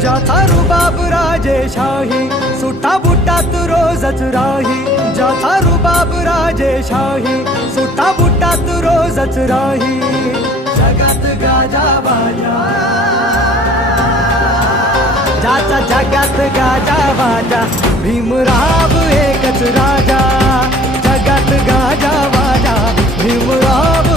ज्याचा रुबाब राजेशाही सुट्टा बुट्टात रोजच राही ज्याचा रुबाब राजेशाही सुट्टा बुट्टात रोजच राही जगात गाजा बाजा ज्याचा जगात गाजा बाजा भीमराव एकच राजा जगात गाजा बाजा भीमराव